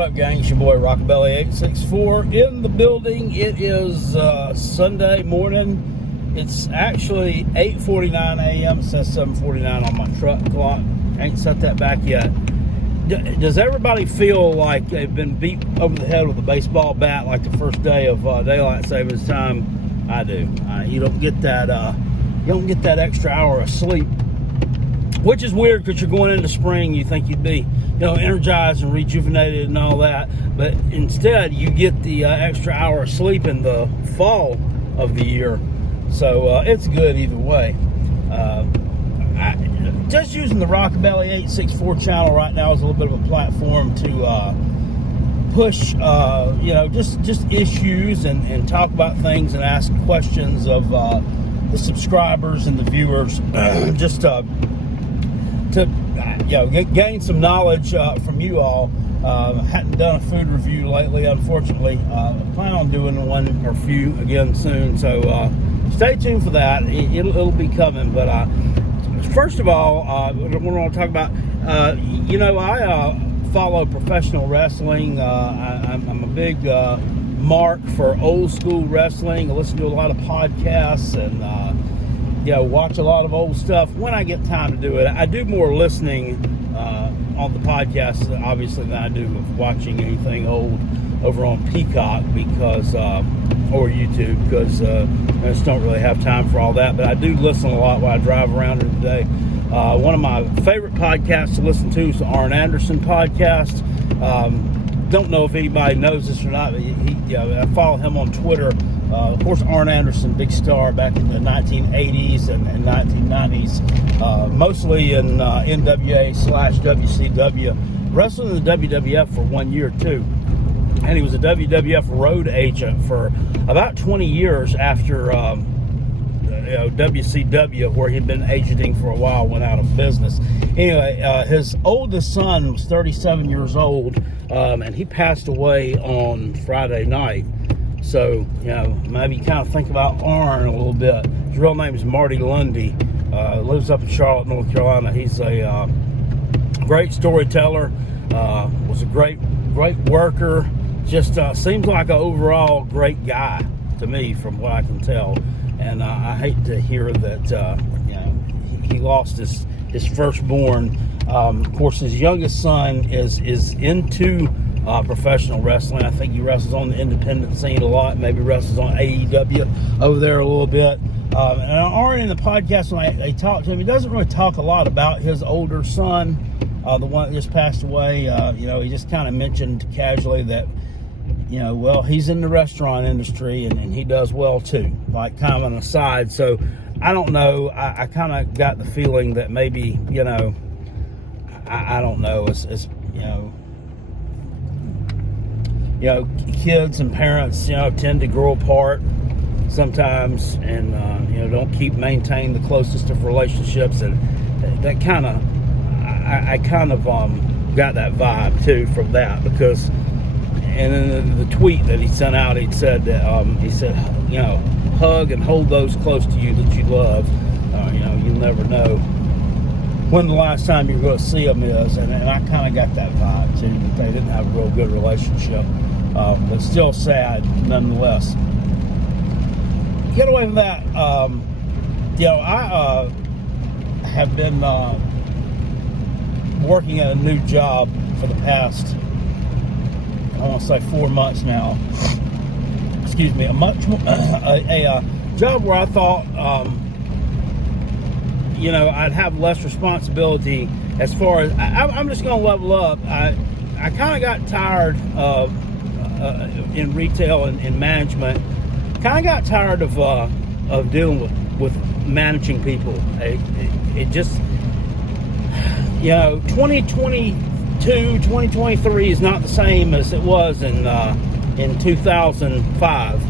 What up, gang? It's your boy Rockabelly864 in the building. It is Sunday morning. It's actually 8:49 a.m. It says 7:49 on my truck clock. Ain't set that back yet. Does everybody feel like they've been beat over the head with a baseball bat like the first day of daylight savings time? I do. You don't get that. You don't get that extra hour of sleep, which is weird because you're going into spring. You think you'd be, energized and rejuvenated and all that, but instead you get the extra hour of sleep in the fall of the year. So it's good either way. Just using the Rockabelly864 channel right now is a little bit of a platform to push, just issues and talk about things and ask questions of the subscribers and the viewers, just to gain some knowledge from you all. Hadn't done a food review lately, unfortunately. Plan on doing one or few again soon, so stay tuned for that. It'll be coming. But first of all, what I want to talk about, I follow professional wrestling. I'm a big mark for old school wrestling. I listen to a lot of podcasts and watch a lot of old stuff when I get time to do it. I do more listening on the podcast, obviously, than I do of watching anything old over on Peacock or YouTube, because I just don't really have time for all that. But I do listen a lot while I drive around here today. One of my favorite podcasts to listen to is the Arn Anderson podcast. Don't know if anybody knows this or not, but I follow him on Twitter. Of course, Arn Anderson, big star back in the 1980s and 1990s, mostly in NWA/WCW, wrestling in the WWF for 1 year too. And he was a WWF road agent for about 20 years after WCW, where he'd been agenting for a while, went out of business. Anyway, his oldest son was 37 years old, and he passed away on Friday night. So, maybe you kind of think about Arn a little bit. His real name is Marty Lundy. Lives up in Charlotte, North Carolina. He's a great storyteller. Was a great worker. Just seems like an overall great guy to me, from what I can tell. And I hate to hear that he lost his firstborn. Of course, his youngest son is into professional wrestling. I think he wrestles on the independent scene a lot. Maybe wrestles on AEW over there a little bit. And already in the podcast, when I talk to him, he doesn't really talk a lot about his older son, the one that just passed away. He just kind of mentioned casually that, he's in the restaurant industry and he does well too, like kind of an aside. So I don't know. I kind of got the feeling that maybe, I don't know. It's kids and parents, tend to grow apart sometimes, and don't maintain the closest of relationships, and that kind of, I kind of got that vibe too from that, because, and in the tweet that he sent out, he said that hug and hold those close to you that you love. You'll never know when the last time you're going to see them is, and I kind of got that vibe too, that they didn't have a real good relationship, but still sad nonetheless. Get away from that. I have been working at a new job for the past, I want to say 4 months now. Excuse me, a job where I thought, I'd have less responsibility as far as I'm just going to level up. I kind of got tired of in retail and management. Kind of got tired of dealing with managing people. It just 2022, 2023 is not the same as it was in 2005,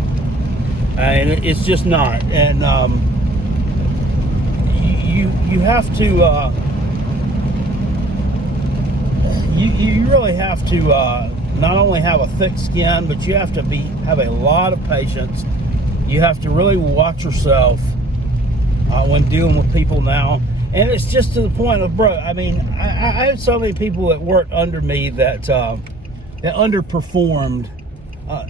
and it's just not. And you have to you really have to not only have a thick skin, but you have to have a lot of patience. You have to really watch yourself when dealing with people now. And it's just to the point of, bro, I mean, I had so many people that worked under me that that underperformed.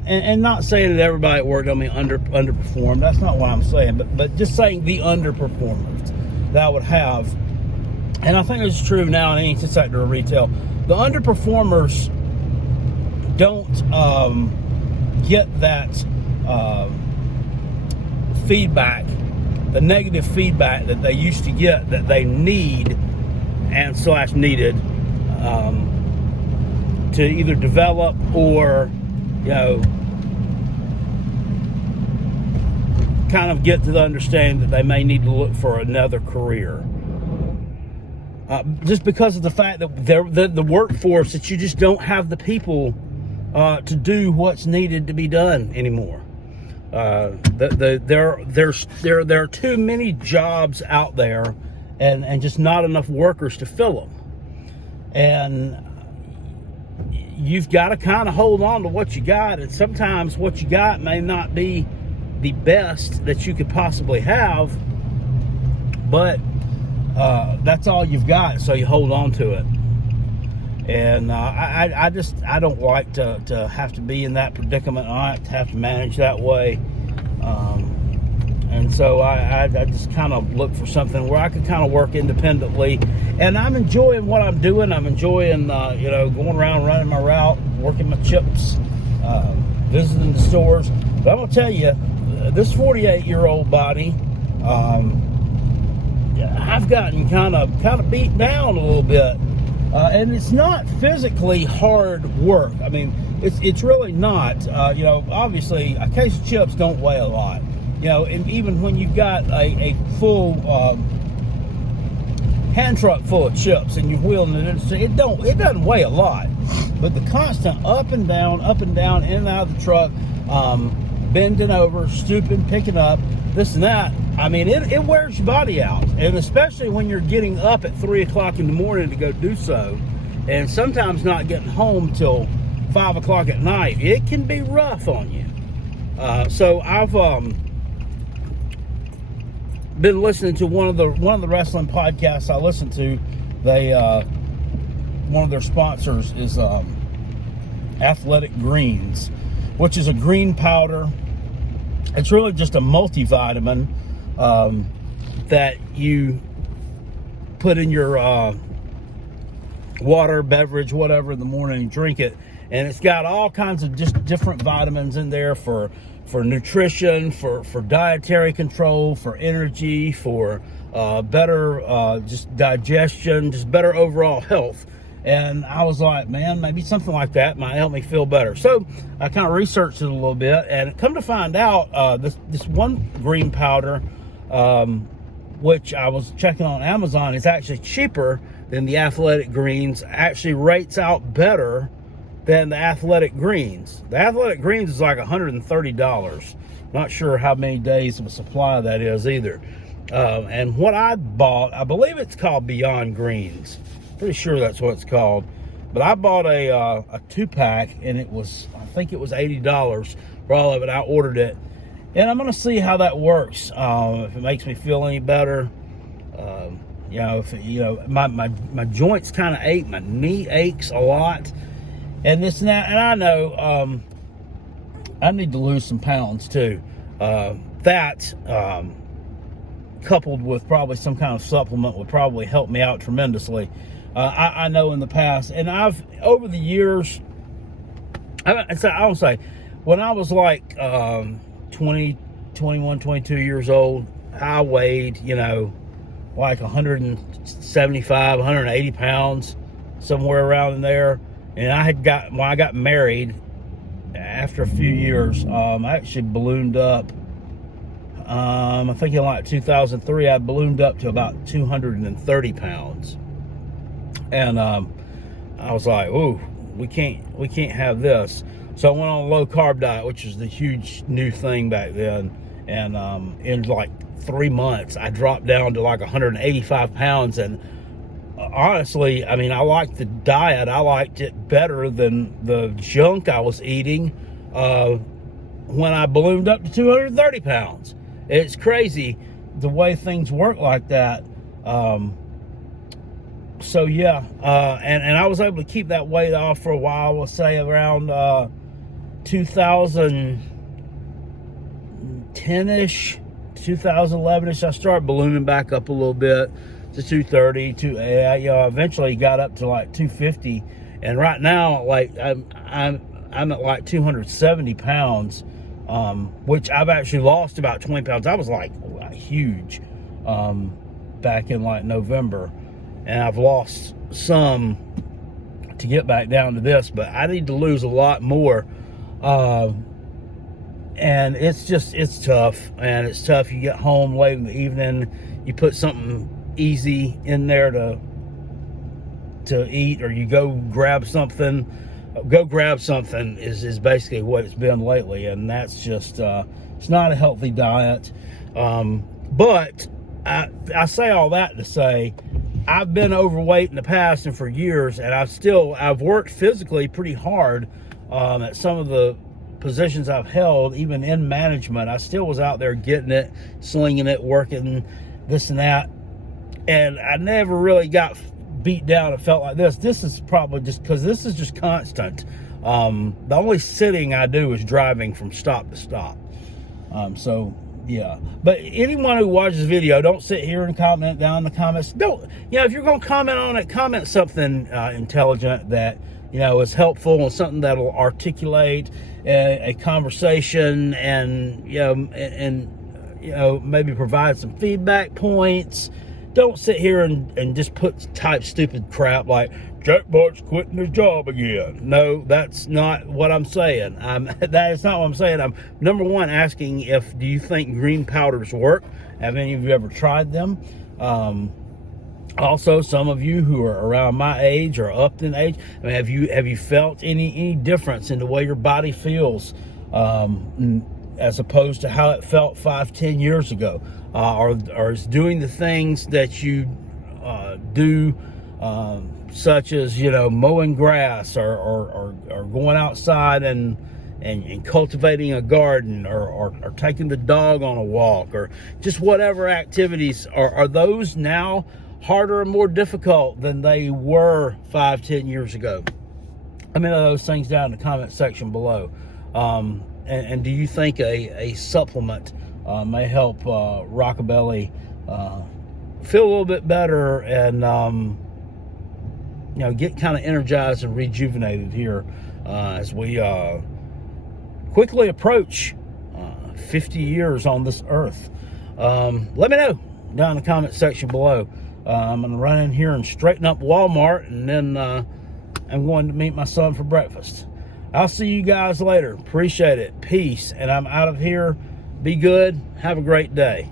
And not saying that everybody at work, underperformed. That's not what I'm saying. But just saying the underperformance that I would have. And I think it's true now in any sector of retail. The underperformers don't get that feedback, the negative feedback that they used to get, that they need and / needed to either develop or, kind of get to the understanding that they may need to look for another career. Just because of the fact that the workforce, that you just don't have the people to do what's needed to be done anymore. There are too many jobs out there, and just not enough workers to fill them. And you've got to kind of hold on to what you got, and sometimes what you got may not be the best that you could possibly have, but that's all you've got, so you hold on to it. And I don't like to have to be in that predicament. I like to have to manage that way, and so I just kind of look for something where I can kind of work independently. And I'm enjoying what I'm doing. I'm enjoying going around, running my route, working my chips, visiting the stores. But I'm gonna tell you, this 48-year-old body, I've gotten kind of beat down a little bit, and it's not physically hard work. I mean, it's really not. Obviously, a case of chips don't weigh a lot. And even when you've got a full hand truck full of chips and you're wheeling it doesn't weigh a lot. But the constant up and down, in and out of the truck, bending over, stooping, picking up, this and that, I mean, it wears your body out. And especially when you're getting up at 3 o'clock in the morning to go do so, and sometimes not getting home till 5 o'clock at night, it can be rough on you. So I've been listening to one of the wrestling podcasts I listen to. They one of their sponsors is Athletic Greens, which is a green powder. It's really just a multivitamin that you put in your water, beverage, whatever, in the morning and drink it. And it's got all kinds of just different vitamins in there for nutrition, for dietary control, for energy, for better just digestion, just better overall health. And I was like, man, maybe something like that might help me feel better. So I kind of researched it a little bit, and come to find out, this one green powder, which I was checking on Amazon, is actually cheaper than the Athletic Greens. Actually rates out better than the Athletic Greens. The Athletic Greens is like $130. Not sure how many days of a supply that is either. And what I bought, I believe it's called Beyond Greens. Pretty sure that's what it's called. But I bought a 2-pack, and I think it was $80 for all of it. I ordered it, and I'm gonna see how that works. If it makes me feel any better. My joints kind of ache, my knee aches a lot, and this and that. And I know I need to lose some pounds too. Coupled with probably some kind of supplement would probably help me out tremendously. I know in the past, and I've, over the years, I would say, when I was like 20, 21, 22 years old, I weighed, like 175, 180 pounds, somewhere around in there. And when I got married, after a few years, I actually ballooned up. I think in like 2003, I ballooned up to about 230 pounds. And I was like, "Ooh, we can't have this." So I went on a low carb diet, which is the huge new thing back then. And in like 3 months, I dropped down to like 185 pounds. And honestly, I mean, I liked the diet. I liked it better than the junk I was eating when I ballooned up to 230 pounds. It's crazy the way things work like that. So yeah, and I was able to keep that weight off for a while. We'll say around 2010-ish, 2011-ish. I started ballooning back up a little bit to 230. Eventually got up to like 250, and right now, like I'm at like 270 pounds, which I've actually lost about 20 pounds. I was like huge back in like November, and I've lost some to get back down to this, but I need to lose a lot more. And it's tough, and it's tough. You get home late in the evening, you put something easy in there to eat, or you go grab something is basically what it's been lately, and that's just it's not a healthy diet. But I say all that to say I've been overweight in the past and for years, and I've worked physically pretty hard at some of the positions I've held. Even in management, I still was out there getting it, slinging it, working this and that, and I never really got beat down and felt like this. This is probably just because this is just constant. The only sitting I do is driving from stop to stop. So yeah, but anyone who watches this video, don't sit here and comment down in the comments. Don't, if you're going to comment on it, comment something intelligent that is helpful, and something that'll articulate a conversation, and maybe provide some feedback points. Don't sit here and just type stupid crap like Jackpot's quitting his job again. No, that's not what I'm saying. That is not what I'm saying. I'm, number one, asking do you think green powders work? Have any of you ever tried them? Also, some of you who are around my age or up in age, I mean, have you felt any difference in the way your body feels, as opposed to how it felt 5-10 years ago? Or is doing the things that you do, such as mowing grass, or going outside and cultivating a garden, or taking the dog on a walk, or just whatever activities, are those now harder and more difficult than they were 5-10 years ago? Let me know those things down in the comment section below. And do you think a supplement may help Rockabilly feel a little bit better, and get kind of energized and rejuvenated here as we quickly approach 50 years on this earth? Let me know down in the comment section below. I'm going to run in here and straighten up Walmart, and then I'm going to meet my son for breakfast. I'll see you guys later. Appreciate it. Peace. And I'm out of here. Be good. Have a great day.